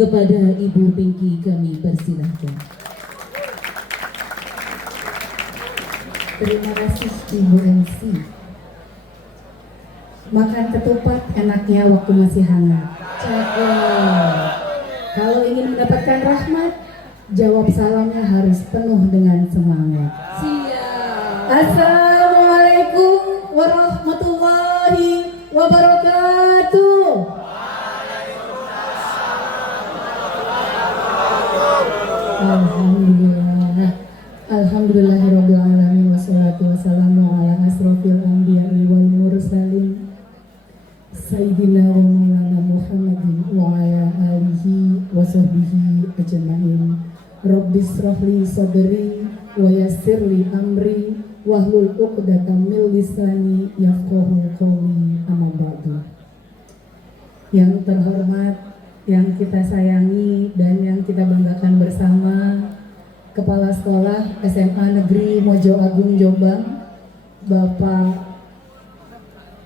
Kepada Ibu Pinky kami persilahkan. Terima kasih Ibu MC. Makan ketupat enaknya waktu masih hangat. Cakep. Kalau ingin mendapatkan rahmat, jawab salamnya harus penuh dengan semangat. Siap. Assalamualaikum warahmatullahi wabarakatuh. Alhamdulillah. Alhamdulillahirabbil alamin wassalatu wassalamu ala asrofil anbiya'i wal mursalin Sayyidina wa maulana Muhammadin wa ala alihi wa sahbihi ajma'in. Rabbis shrahli sadri wa yassirli amri wahlul 'uqdatam min lisani yafqahu qawli, amma ba'du. Yang terhormat, yang kita sayangi dan yang kita banggakan bersama, Kepala Sekolah SMA Negeri Mojo Agung Jombang, Bapak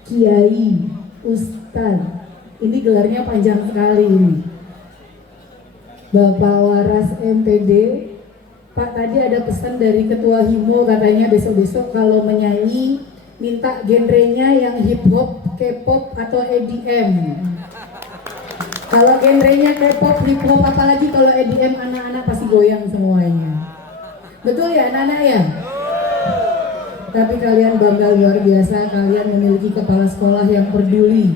Kiai Ustadz, ini gelarnya panjang sekali ini, Bapak Waras MPD. Pak, tadi ada pesan dari Ketua Himo, katanya besok-besok kalau menyanyi minta genrenya yang hip hop, K-pop atau EDM. Kalau genrenya K-pop, hip hop, apalagi kalau EDM, anak-anak pasti goyang semuanya. Betul ya anak-anak ya? Tapi kalian bangga luar biasa, kalian memiliki kepala sekolah yang peduli.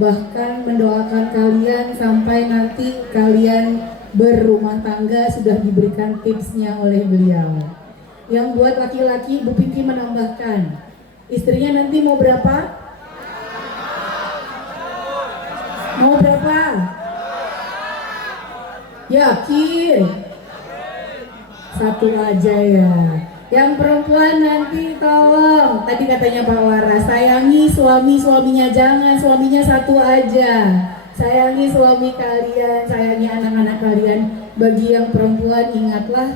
Bahkan mendoakan kalian sampai nanti kalian berumah tangga sudah diberikan tipsnya oleh beliau. Yang buat laki-laki, Bu Pinky menambahkan, istrinya nanti mau berapa? Mau berapa? Yakin? Satu aja ya. Yang perempuan nanti tolong, tadi katanya Pak Waras, sayangi suaminya, jangan suaminya satu aja. Sayangi suami kalian, sayangi anak-anak kalian. Bagi yang perempuan, ingatlah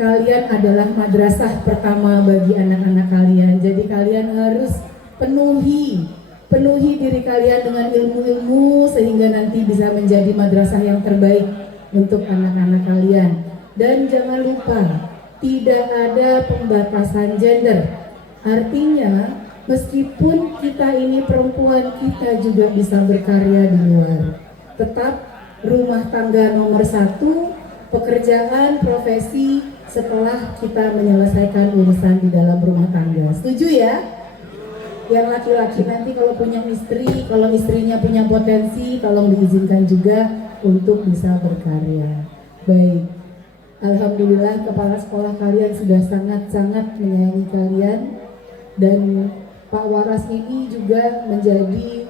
kalian adalah madrasah pertama bagi anak-anak kalian. Jadi kalian harus penuhi diri kalian dengan ilmu-ilmu sehingga nanti bisa menjadi madrasah yang terbaik untuk anak-anak kalian. Dan jangan lupa, tidak ada pembatasan gender. Artinya, meskipun kita ini perempuan, kita juga bisa berkarya di luar. Tetap rumah tangga nomor satu, pekerjaan, profesi setelah kita menyelesaikan urusan di dalam rumah tangga. Setuju ya? Yang laki-laki nanti kalau punya istri, kalau istrinya punya potensi, tolong diizinkan juga untuk bisa berkarya. Baik, alhamdulillah kepala sekolah kalian sudah sangat-sangat menyayangi kalian. Dan Pak Waras ini juga menjadi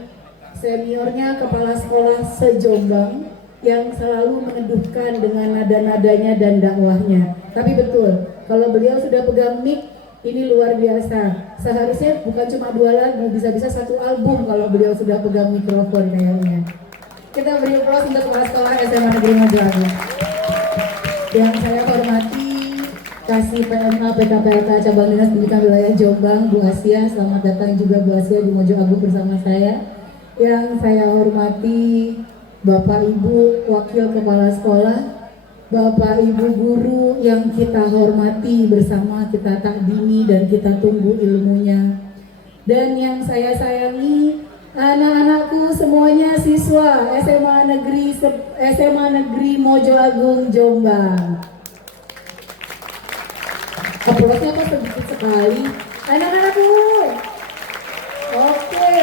seniornya kepala sekolah se-Jombang yang selalu meneduhkan dengan nada-nadanya dan dakwahnya. Tapi betul, kalau beliau sudah pegang mic, ini luar biasa. Seharusnya bukan cuma 2 lagu, bisa-bisa 1 album kalau beliau sudah pegang mikrofon kayaknya. Kita beri aplaus untuk kepala sekolah SMA Negeri Mojo Agung. Yang saya hormati Kasih PMA PKPLK Cabang Dinas Pendidikan Wilayah Jombang, Bu Asia. Selamat datang juga Bu Asia di Mojo Agung bersama saya. Yang saya hormati Bapak Ibu Wakil Kepala Sekolah, Bapak Ibu Guru yang kita hormati bersama, kita takdimi dan kita tunggu ilmunya. Dan yang saya sayangi, anak-anakku semuanya siswa SMA Negeri Mojo Agung Jombang. Aplausnya kok sedikit sekali. Anak-anakku. Oke.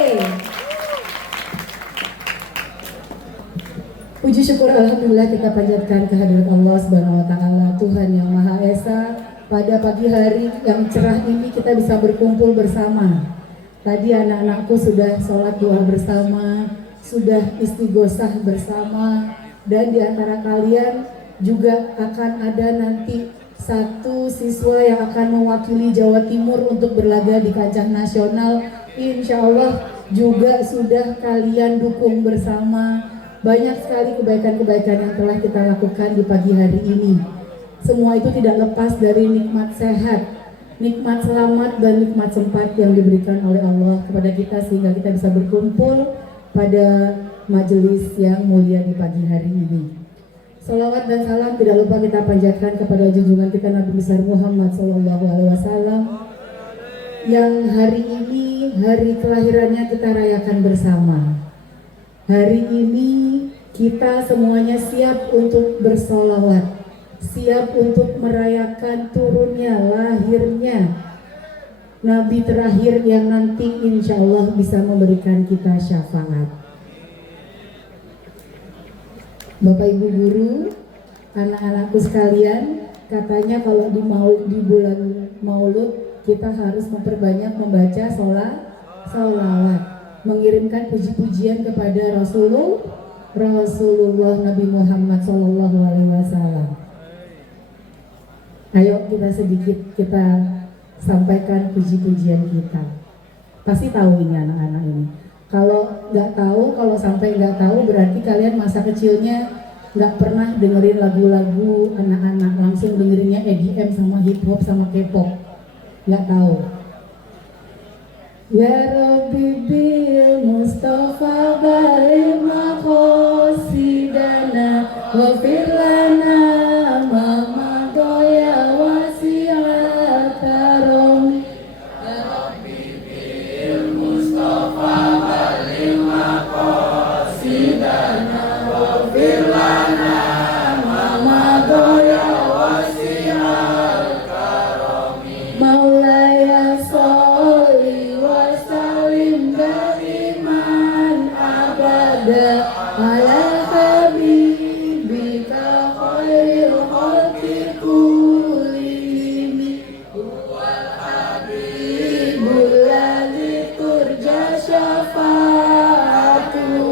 Puji syukur alhamdulillah kita panjatkan kehadirat Allah Subhanahu wa taala, Tuhan yang Maha Esa. Pada pagi hari yang cerah ini kita bisa berkumpul bersama. Tadi anak-anakku sudah sholat doa bersama, sudah istighosah bersama, dan di antara kalian juga akan ada nanti 1 siswa yang akan mewakili Jawa Timur untuk berlaga di kancah nasional. Insya Allah juga sudah kalian dukung bersama. Banyak sekali kebaikan-kebaikan yang telah kita lakukan di pagi hari ini. Semua itu tidak lepas dari nikmat sehat, nikmat selamat, dan nikmat sempat yang diberikan oleh Allah kepada kita sehingga kita bisa berkumpul pada majelis yang mulia di pagi hari ini. Salawat dan salam tidak lupa kita panjatkan kepada junjungan kita Nabi besar Muhammad Sallallahu Alaihi Wasallam yang hari ini hari kelahirannya kita rayakan bersama. Hari ini kita semuanya siap untuk bersolawat, siap untuk merayakan turunnya, lahirnya Nabi terakhir yang nanti insya Allah bisa memberikan kita syafaat. Bapak Ibu guru, anak-anakku sekalian, katanya kalau di bulan Maulud kita harus memperbanyak membaca sholawat, mengirimkan puji-pujian kepada Rasulullah Nabi Muhammad Sallallahu Alaihi Wasallam. Ayo kita sampaikan puji-pujian kita. Pasti tahu ini anak-anak ini. Kalau nggak tahu, kalau sampai nggak tahu berarti kalian masa kecilnya nggak pernah dengerin lagu-lagu anak-anak, langsung dengerinnya EDM sama hip hop sama K-pop. Nggak tahu. Ya Rabbi bil Mustafa barik maqasidana wa fir lana ma madaya wasi'al karam. Ya Rabbi bil Mustafa barik maqasidana wa fir lana ma madaya wasi'al karam. Maulaya sholli wa sallim daiman abada ala habibika khairil khalqi kullihim huwal habibul ladzi turja syafa'atuhu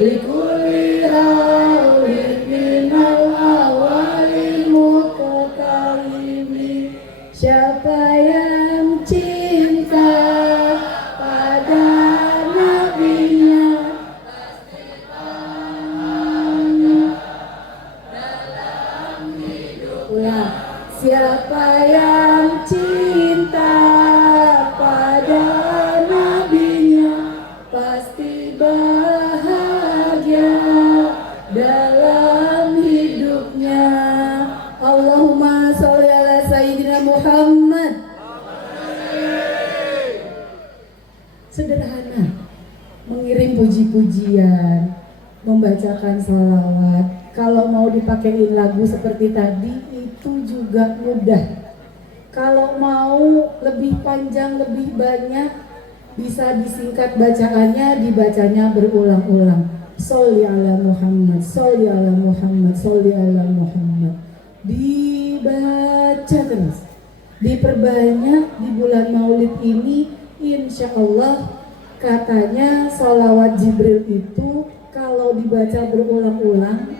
likulli rawin minal awalil mutakallimi. Siapa yang cinta pada nabinya pasti bahagia dalam hidupnya. Siapa yang cinta pada nabinya pasti bahagia dalam hidupnya. Allahumma sholli ala Sayyidina Muhammad. Sederhana, mengirim puji-pujian, membacakan sholawat. Kalau mau dipakein lagu seperti tadi itu juga mudah. Kalau mau lebih panjang, lebih banyak, bisa disingkat bacaannya, dibacanya berulang-ulang. Sholli ala Muhammad, sholli ala Muhammad, sholli ala Muhammad. Dibaca terus, diperbanyak di bulan Maulid ini. Insya Allah katanya sholawat Jibril itu kalau dibaca berulang-ulang,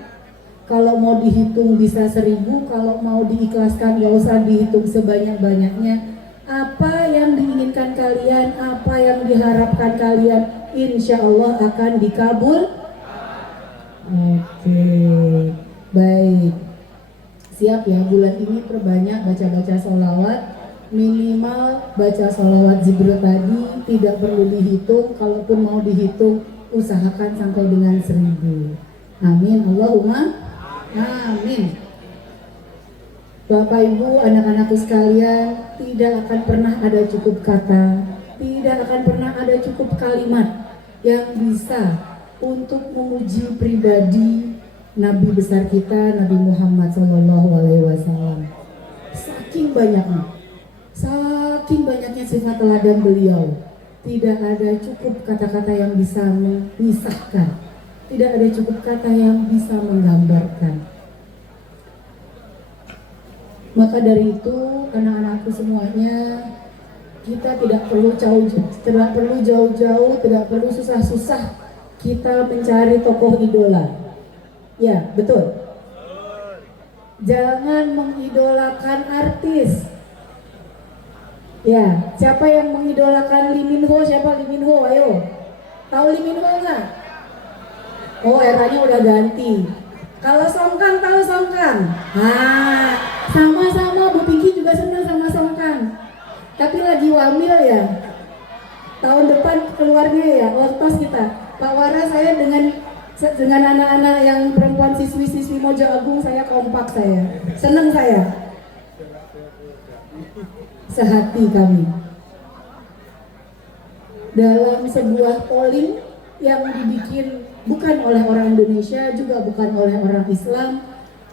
kalau mau dihitung bisa 1000, kalau mau diikhlaskan gak usah dihitung sebanyak-banyaknya. Apa yang diinginkan kalian, apa yang diharapkan kalian, insya Allah akan dikabul. Oke, baik. Siap ya, bulan ini perbanyak baca-baca sholawat. Minimal baca sholawat Jibril tadi tidak perlu dihitung. Kalaupun mau dihitung, usahakan sampai dengan 1000. Amin, Allahumma amin. Bapak Ibu, anak-anakku sekalian, tidak akan pernah ada cukup kata, tidak akan pernah ada cukup kalimat yang bisa untuk memuji pribadi Nabi besar kita, Nabi Muhammad SAW. Saking banyaknya sifat teladan beliau, tidak ada cukup kata-kata yang bisa memisahkan, tidak ada cukup kata yang bisa menggambarkan. Maka dari itu, anak-anakku semuanya, kita tidak perlu jauh-jauh, tidak perlu susah-susah kita mencari tokoh idola. Ya, betul. Jangan mengidolakan artis. Ya, siapa yang mengidolakan Lee Min Ho? Siapa Lee Min Ho? Ayo. Tahu Lee Min Ho nggak? Oh, eranya udah ganti. Kalau Song Kang, tahu Song Kang? Sama-sama Bu Pinky juga senang sama Song Kang. Tapi lagi wamil ya. Tahun depan keluarnya ya, ortos kita. Pak Wara saya dengan Dengan anak-anak yang perempuan siswi-siswi Mojo Agung saya kompak, saya seneng, saya sehati kami dalam sebuah polling yang dibikin bukan oleh orang Indonesia, juga bukan oleh orang Islam.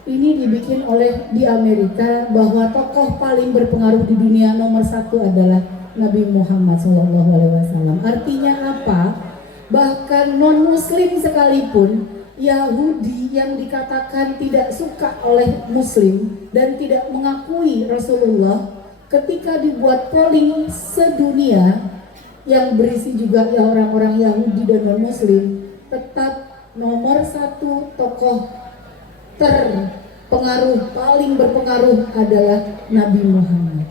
Ini dibikin oleh di Amerika, bahwa tokoh paling berpengaruh di dunia nomor 1 adalah Nabi Muhammad SAW. Artinya apa? Bahkan non-muslim sekalipun, Yahudi yang dikatakan tidak suka oleh muslim dan tidak mengakui Rasulullah, ketika dibuat polling sedunia yang berisi juga ya orang-orang Yahudi dan non-muslim, tetap nomor 1 tokoh terpengaruh, paling berpengaruh adalah Nabi Muhammad.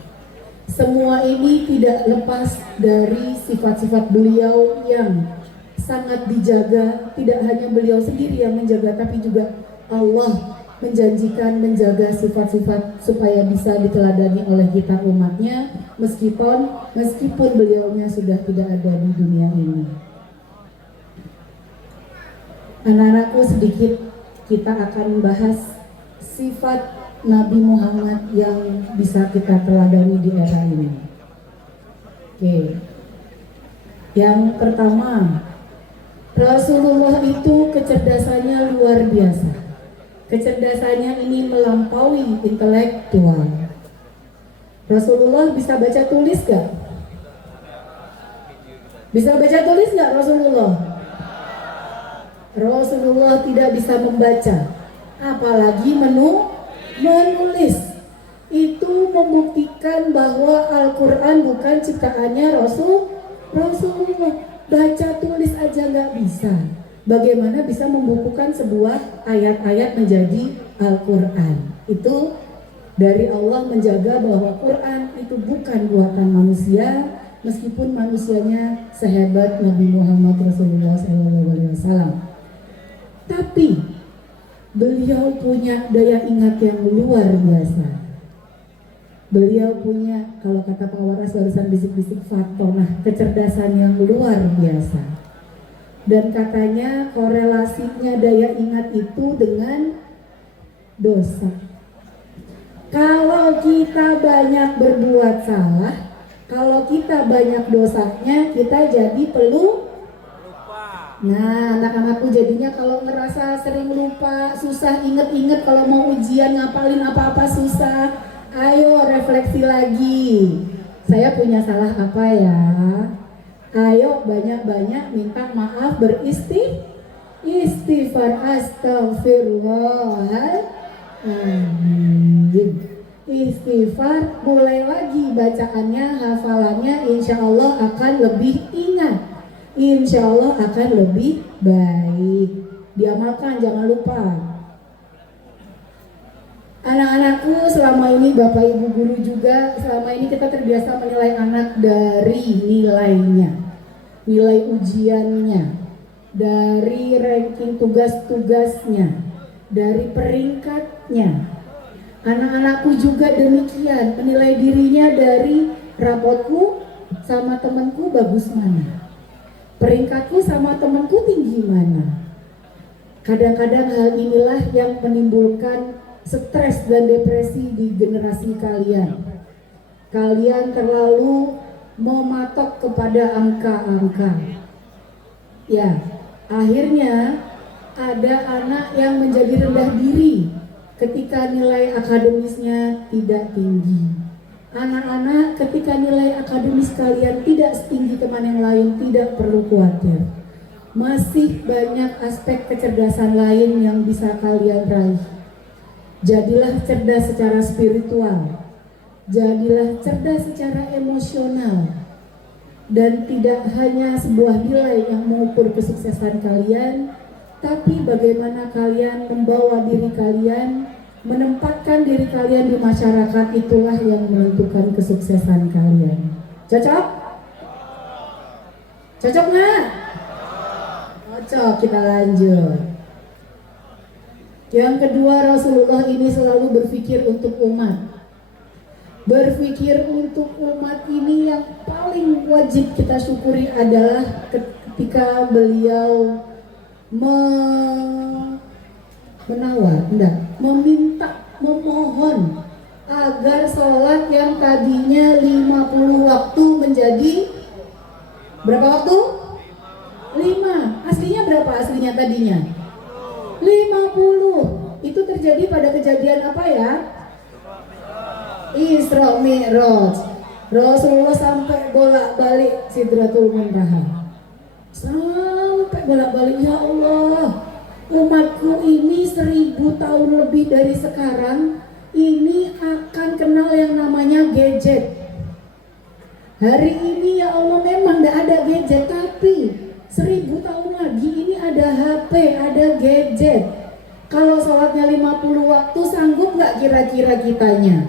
Semua ini tidak lepas dari sifat-sifat beliau yang sangat dijaga. Tidak hanya beliau sendiri yang menjaga, tapi juga Allah menjanjikan menjaga sifat-sifat supaya bisa diteladani oleh kita umatnya, meskipun beliaunya sudah tidak ada di dunia ini. Anak-anakku, sedikit kita akan bahas sifat Nabi Muhammad yang bisa kita teladani di era ini. Oke. Yang pertama, Rasulullah itu kecerdasannya luar biasa. Kecerdasannya ini melampaui intelektual. Rasulullah bisa baca tulis gak? Bisa baca tulis gak Rasulullah? Rasulullah tidak bisa membaca, apalagi menulis. Itu membuktikan bahwa Al-Quran bukan ciptaannya Rasulullah. Baca tulis aja gak bisa, bagaimana bisa membukukan sebuah ayat-ayat menjadi Al-Quran? Itu dari Allah menjaga bahwa Quran itu bukan buatan manusia, meskipun manusianya sehebat Nabi Muhammad Rasulullah SAW. Tapi beliau punya daya ingat yang luar biasa. Beliau punya, kalau kata Pak Waras barusan bisik-bisik, fatonah, kecerdasan yang luar biasa. Dan katanya korelasinya daya ingat itu dengan dosa. Kalau kita banyak berbuat salah, kalau kita banyak dosanya, kita jadi pelupa. Nah, anak-anakku jadinya kalau ngerasa sering lupa, susah inget-inget, kalau mau ujian ngapalin apa-apa susah, ayo refleksi lagi. Saya punya salah apa ya? Ayo banyak-banyak minta maaf, istighfar, astagfirullahaladzim. Istighfar, mulai lagi bacaannya, hafalannya, insya Allah akan lebih ingat, insya Allah akan lebih baik. Diamalkan, jangan lupa. Anak-anakku, selama ini Bapak Ibu guru juga, selama ini kita terbiasa menilai anak dari nilainya, nilai ujiannya, dari ranking tugas-tugasnya, dari peringkatnya. Anak-anakku juga demikian, menilai dirinya dari rapotku sama temanku bagus mana, peringkatku sama temanku tinggi mana. Kadang-kadang hal inilah yang menimbulkan stres dan depresi di generasi kalian. Kalian terlalu mematok kepada angka-angka. Ya, akhirnya ada anak yang menjadi rendah diri ketika nilai akademisnya tidak tinggi. Anak-anak, ketika nilai akademis kalian tidak setinggi teman yang lain, tidak perlu khawatir. Masih banyak aspek kecerdasan lain yang bisa kalian raih. Jadilah cerdas secara spiritual, jadilah cerdas secara emosional, dan tidak hanya sebuah nilai yang mengukur kesuksesan kalian, tapi bagaimana kalian membawa diri kalian, menempatkan diri kalian di masyarakat, itulah yang menentukan kesuksesan kalian. Cocok? Cocok nggak? Cocok, kita lanjut. Yang kedua, Rasulullah ini selalu berpikir untuk umat. Berpikir untuk umat ini yang paling wajib kita syukuri adalah ketika beliau menawar, enggak, meminta, memohon agar sholat yang tadinya 50 waktu menjadi berapa waktu? 5. Aslinya berapa aslinya tadinya? 50. Itu terjadi pada kejadian apa ya? Isra Mi'raj. Rasulullah sampai bolak-balik Sidratul Muntaha. Sampai bolak-balik, ya Allah, umatku ini 1000 tahun lebih dari sekarang ini akan kenal yang namanya gadget. Hari ini ya Allah memang tidak ada gadget, tapi 1000 tahun lagi ini ada HP, ada gadget. Kalau sholatnya 50 waktu, sanggup nggak kira-kira kitanya?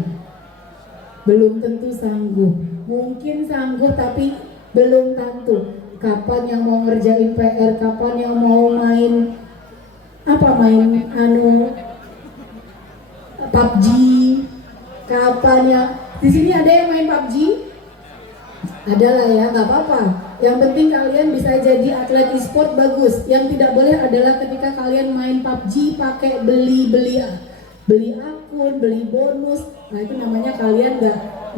Belum tentu sanggup. Mungkin sanggup tapi belum tentu. Kapan yang mau ngerjain PR, kapan yang mau main PUBG, kapan yang di sini ada yang main PUBG? Adalah ya, nggak apa-apa. Yang penting kalian bisa jadi atlet e-sport bagus. Yang tidak boleh adalah ketika kalian main PUBG pakai beli akun, beli bonus. Nah itu namanya kalian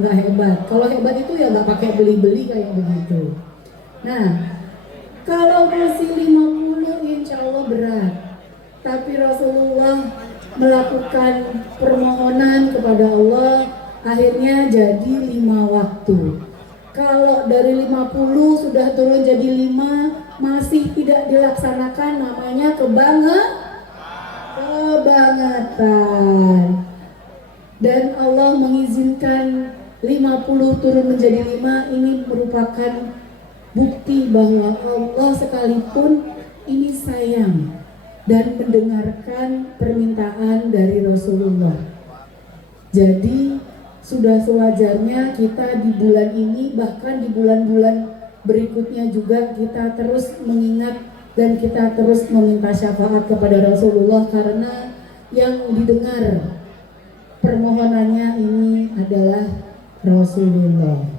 nggak hebat. Kalau hebat itu ya nggak pakai beli kayak begitu. Nah kalau masih 50 insya Allah berat. Tapi Rasulullah melakukan permohonan kepada Allah, akhirnya jadi 5 waktu. Kalau dari 50 sudah turun jadi 5, masih tidak dilaksanakan, namanya kebangetan. Dan Allah mengizinkan 50 turun menjadi 5, ini merupakan bukti bahwa Allah sekalipun ini sayang dan mendengarkan permintaan dari Rasulullah. Jadi sudah sewajarnya kita di bulan ini, bahkan di bulan-bulan berikutnya juga kita terus mengingat dan kita terus meminta syafaat kepada Rasulullah, karena yang didengar permohonannya ini adalah Rasulullah.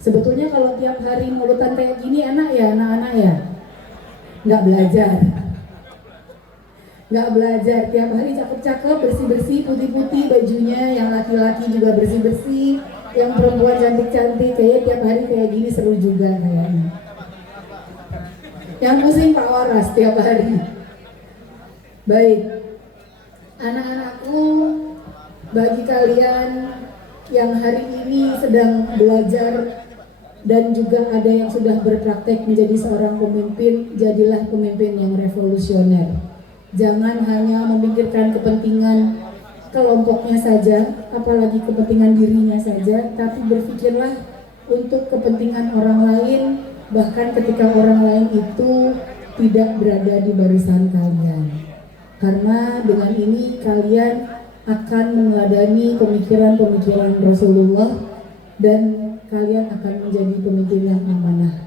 Sebetulnya kalau tiap hari mulutan kayak gini enak ya anak-anak ya? Nggak belajar, tiap hari cakep-cakep, bersih-bersih, putih-putih bajunya, yang laki-laki juga bersih-bersih, yang perempuan cantik-cantik, kayaknya tiap hari kayak gini seru juga kayaknya. Yang pusing Pak Waras tiap hari. Baik, anak-anakku, bagi kalian yang hari ini sedang belajar dan juga ada yang sudah berpraktek menjadi seorang pemimpin, jadilah pemimpin yang revolusioner. Jangan hanya memikirkan kepentingan kelompoknya saja, apalagi kepentingan dirinya saja, tapi berpikirlah untuk kepentingan orang lain, bahkan ketika orang lain itu tidak berada di barisan kalian. Karena dengan ini kalian akan meneladani pemikiran-pemikiran Rasulullah dan kalian akan menjadi pemimpin yang amanah.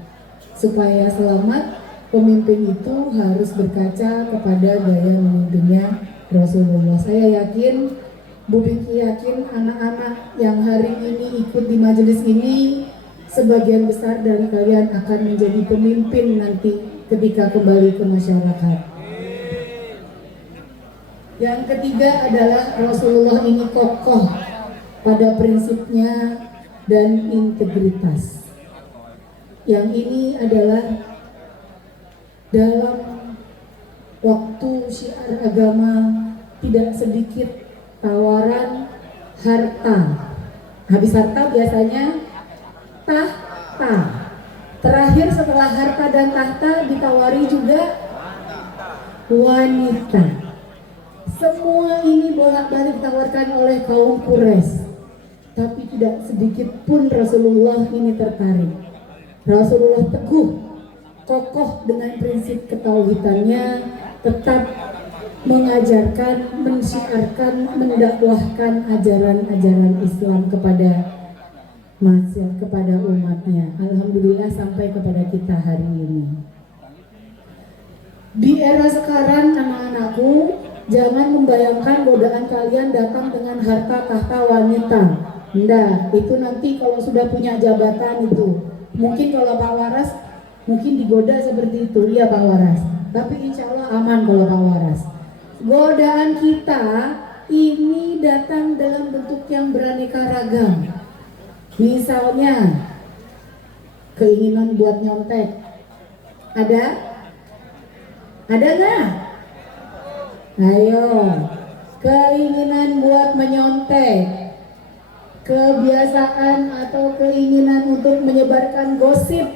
Supaya selamat, pemimpin itu harus berkaca kepada gaya memimpinnya Rasulullah. Saya yakin, Bu Pinky yakin anak-anak yang hari ini ikut di majelis ini, sebagian besar dari kalian akan menjadi pemimpin nanti ketika kembali ke masyarakat. Yang ketiga adalah Rasulullah ini kokoh pada prinsipnya dan integritas. Yang ini adalah dalam waktu syiar agama tidak sedikit tawaran harta. Habis harta biasanya tahta. Terakhir setelah harta dan tahta ditawari juga wanita. Semua ini bolak-balik ditawarkan oleh kaum Quraisy, tapi tidak sedikit pun Rasulullah ini tertarik. Rasulullah teguh, kokoh dengan prinsip ketauhidannya, tetap mengajarkan, mensyiarkan, mendakwahkan ajaran-ajaran Islam kepada masyarakat, kepada umatnya. Alhamdulillah sampai kepada kita hari ini. Di era sekarang anak-anakku, jangan membayangkan godaan kalian datang dengan harta tahta wanita. Nggak, itu nanti kalau sudah punya jabatan itu. Mungkin kalau Pak Waras Mungkin digoda seperti itu, iya Pak Waras. Tapi insya Allah aman kalau Pak Waras. Godaan kita ini datang dalam bentuk yang beraneka ragam. Misalnya keinginan buat nyontek. Ada? Ada nggak? Ayo, keinginan buat menyontek, kebiasaan atau keinginan untuk menyebarkan gosip.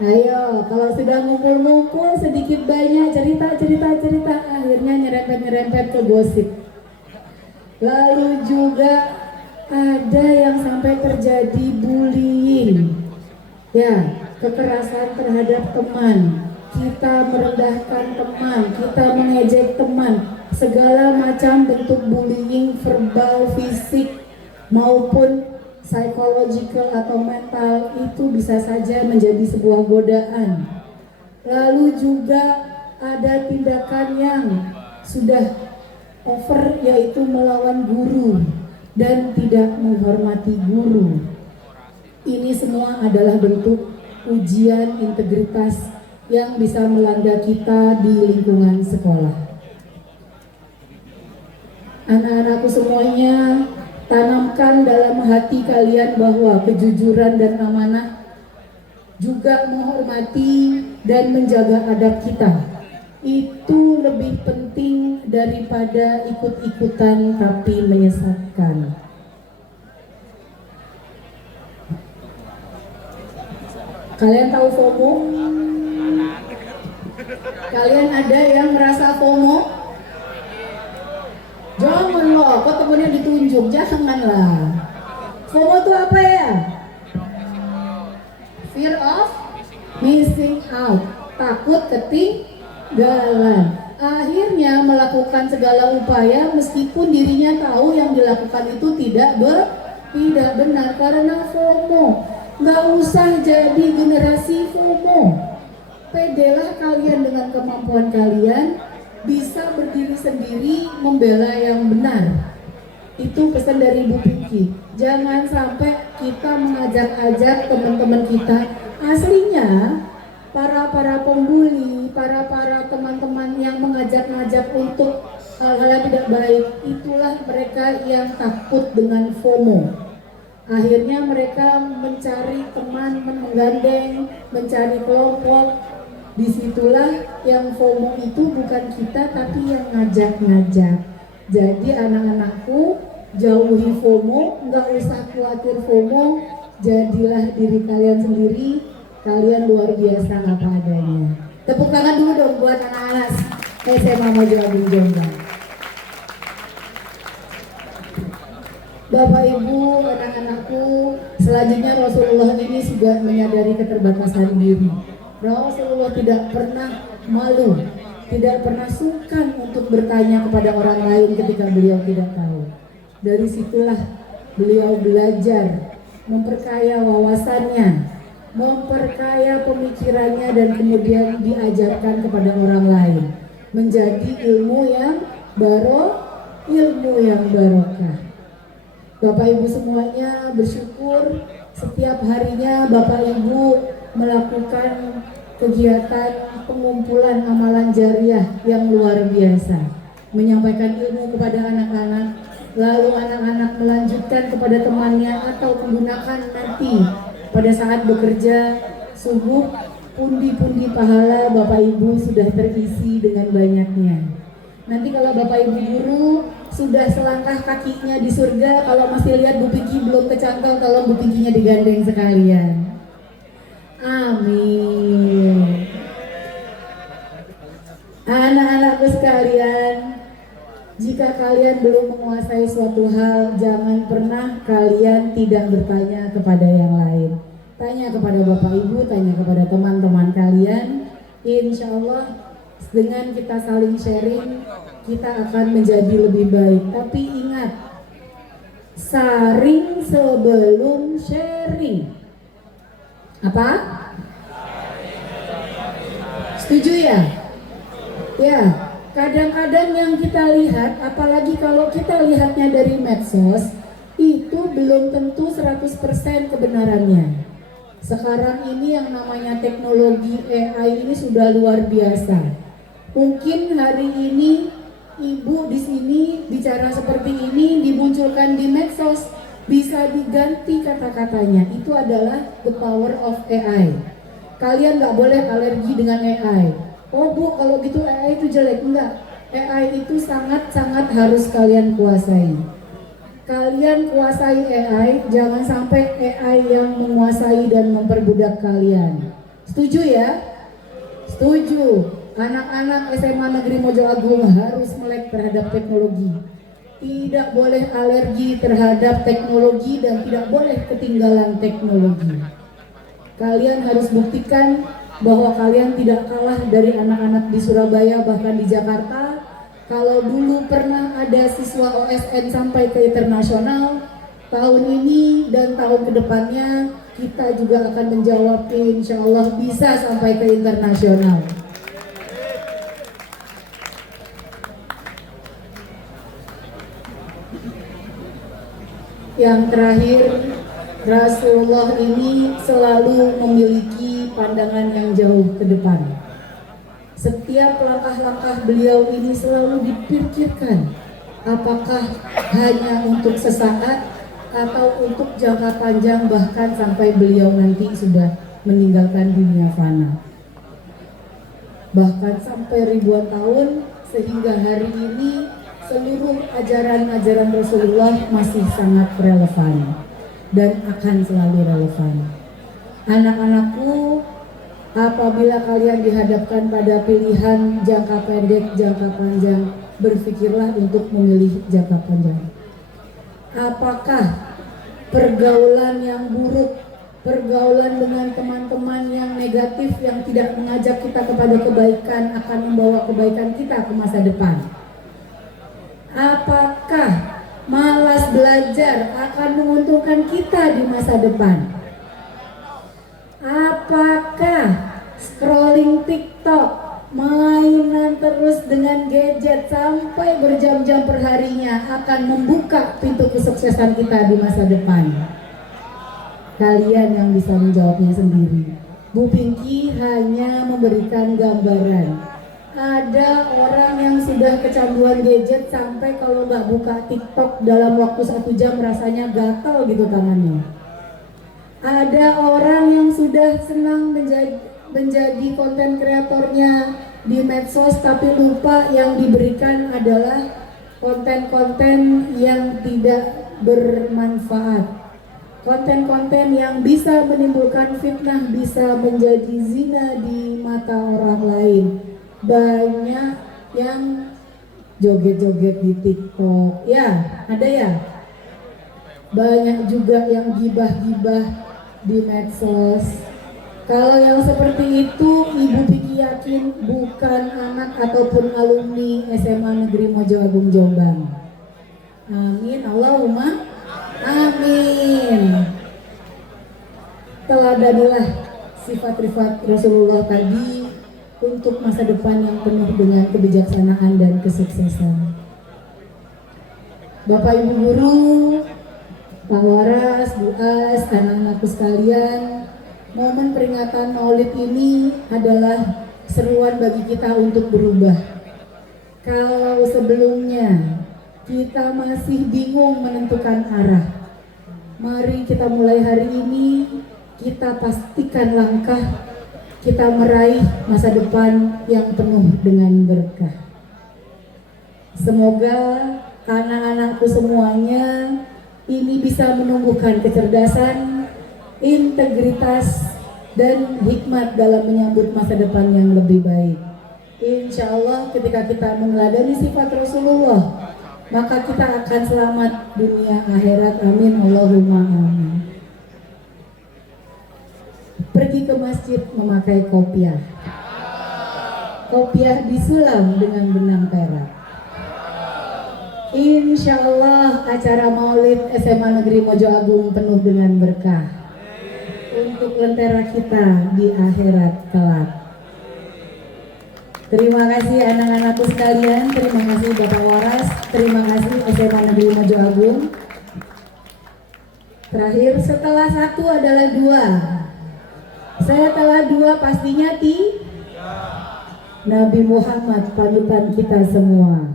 Ayo, kalau sudah ngumpul-ngumpul sedikit banyak cerita, akhirnya nyerempet ke gosip. Lalu juga ada yang sampai terjadi bullying, ya, kekerasan terhadap teman. Kita merendahkan teman, kita mengejek teman, segala macam bentuk bullying verbal, fisik maupun psychological atau mental itu bisa saja menjadi sebuah godaan. Lalu juga ada tindakan yang sudah over, yaitu melawan guru dan tidak menghormati guru. Ini semua adalah bentuk ujian integritas yang bisa melanda kita di lingkungan sekolah. Anak-anakku semuanya, tanamkan dalam hati kalian bahwa kejujuran dan amanah, juga menghormati dan menjaga adab kita, itu lebih penting daripada ikut-ikutan tapi menyesatkan. Kalian tahu FOMO? Kalian ada yang merasa FOMO? Jangan loh, kok temennya ditunjuk, janganlah. FOMO itu apa ya? Fear of missing out, takut ketinggalan. Akhirnya melakukan segala upaya meskipun dirinya tahu yang dilakukan itu tidak benar karena FOMO. Nggak usah jadi generasi FOMO. Pedelah kalian dengan kemampuan kalian bisa berdiri sendiri membela yang benar. Itu pesan dari Bu Pinky. Jangan sampai kita mengajak-ajak teman-teman kita. Aslinya para pembuli, para teman-teman yang mengajak-ngajak untuk hal-hal yang tidak baik, itulah mereka yang takut dengan FOMO. Akhirnya mereka mencari teman, menggandeng, mencari kelompok. Disitulah yang FOMO itu bukan kita tapi yang ngajak-ngajak. Jadi anak-anakku, jauhi FOMO, nggak usah khawatir FOMO. Jadilah diri kalian sendiri, kalian luar biasa apa adanya. Tepuk tangan dulu dong buat anak-anak SMA Maju Agung Jombang. Bapak Ibu, anak-anakku, selanjutnya Rasulullah ini sudah menyadari keterbatasan diri. Rasulullah tidak pernah malu, tidak pernah sungkan untuk bertanya kepada orang lain ketika beliau tidak tahu. Dari situlah beliau belajar, memperkaya wawasannya, memperkaya pemikirannya, dan kemudian diajarkan kepada orang lain. Menjadi ilmu yang barokah. Bapak Ibu semuanya bersyukur setiap harinya Bapak Ibu melakukan kegiatan pengumpulan amalan jariah yang luar biasa, menyampaikan ilmu kepada anak-anak, lalu anak-anak melanjutkan kepada temannya atau menggunakan nanti pada saat bekerja subuh. Pundi-pundi pahala Bapak Ibu sudah terisi dengan banyaknya. Nanti kalau Bapak Ibu guru sudah selangkah kakinya di surga, kalau masih lihat Bu Pinky belum kecantol, kalau Bu Pinky-nya digandeng sekalian. Amin. Anak-anakku sekalian, jika kalian belum menguasai suatu hal, jangan pernah kalian tidak bertanya kepada yang lain. Tanya kepada Bapak Ibu, tanya kepada teman-teman kalian. Insya Allah dengan kita saling sharing, kita akan menjadi lebih baik. Tapi ingat, saring sebelum sharing. Apa? Setuju ya? Ya, kadang-kadang yang kita lihat, apalagi kalau kita lihatnya dari medsos, itu belum tentu 100% kebenarannya. Sekarang ini yang namanya teknologi AI ini sudah luar biasa. Mungkin hari ini ibu di sini bicara seperti ini dimunculkan di medsos, bisa diganti kata-katanya. Itu adalah the power of AI. Kalian nggak boleh alergi dengan AI. Oh bu, kalau gitu AI itu jelek. Enggak, AI itu sangat-sangat harus kalian kuasai. Kalian kuasai AI, jangan sampai AI yang menguasai dan memperbudak kalian. Setuju ya? Setuju. Anak-anak SMA Negeri Mojo Agung harus melek terhadap teknologi. Tidak boleh alergi terhadap teknologi dan tidak boleh ketinggalan teknologi. Kalian harus buktikan bahwa kalian tidak kalah dari anak-anak di Surabaya, bahkan di Jakarta. Kalau dulu pernah ada siswa OSN sampai ke internasional, tahun ini dan tahun kedepannya kita juga akan menjawab, insya Allah bisa sampai ke internasional. Yang terakhir, Rasulullah ini selalu memiliki pandangan yang jauh ke depan. Setiap langkah-langkah beliau ini selalu dipikirkan, apakah hanya untuk sesaat atau untuk jangka panjang, bahkan sampai beliau nanti sudah meninggalkan dunia fana. Bahkan sampai ribuan tahun, sehingga hari ini seluruh ajaran-ajaran Rasulullah masih sangat relevan dan akan selalu relevan. Anak-anakku, apabila kalian dihadapkan pada pilihan jangka pendek, jangka panjang, berpikirlah untuk memilih jangka panjang. Apakah pergaulan yang buruk, pergaulan dengan teman-teman yang negatif, yang tidak mengajak kita kepada kebaikan, akan membawa kebaikan kita ke masa depan? Apakah malas belajar akan menguntungkan kita di masa depan? Apakah scrolling TikTok, mainan terus dengan gadget sampai berjam-jam perharinya akan membuka pintu kesuksesan kita di masa depan? Kalian yang bisa menjawabnya sendiri. Bu Pinky hanya memberikan gambaran. Ada orang yang sudah kecanduan gadget sampai kalau nggak buka TikTok dalam waktu 1 jam rasanya gatal gitu tangannya. Ada orang yang sudah senang menjadi konten kreatornya di medsos tapi lupa yang diberikan adalah konten-konten yang tidak bermanfaat. Konten-konten yang bisa menimbulkan fitnah, bisa menjadi zina di mata orang lain. Banyak yang joget-joget di TikTok, ya ada ya. Banyak juga yang gibah-gibah di medsos. Kalau yang seperti itu, Ibu Piki yakin bukan anak ataupun alumni SMA Negeri Mojo Agung Jombang. Amin, Allahumma amin. Teladanilah sifat-sifat Rasulullah tadi untuk masa depan yang penuh dengan kebijaksanaan dan kesuksesan. Bapak Ibu guru, Pak Waras, Bu As, anak-anakku sekalian, momen peringatan Maulid ini adalah seruan bagi kita untuk berubah. Kalau sebelumnya kita masih bingung menentukan arah, mari kita mulai hari ini, kita pastikan langkah kita meraih masa depan yang penuh dengan berkah. Semoga anak-anakku semuanya ini bisa menumbuhkan kecerdasan, integritas, dan hikmat dalam menyambut masa depan yang lebih baik. Insya Allah ketika kita meneladani sifat Rasulullah, maka kita akan selamat dunia akhirat. Amin, Allahumma amin. Pergi ke masjid memakai kopiah. Kopiah disulam dengan benang perak. Insya Allah acara Maulid SMA Negeri Mojo Agung penuh dengan berkah untuk lentera kita di akhirat kelak. Terima kasih anak-anakku sekalian, terima kasih Bapak Waras, terima kasih SMA Negeri Mojo Agung. Terakhir, setelah 1 adalah 2. Saya telah dua, pastinya Nabi Muhammad panutan kita semua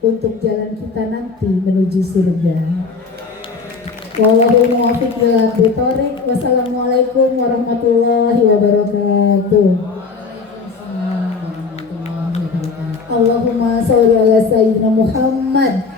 untuk jalan kita nanti menuju surga. Wallahu muwaffiq ila thoriq. Wassalamualaikum warahmatullahi wabarakatuh. Allahumma sholli ala sayyidina Muhammad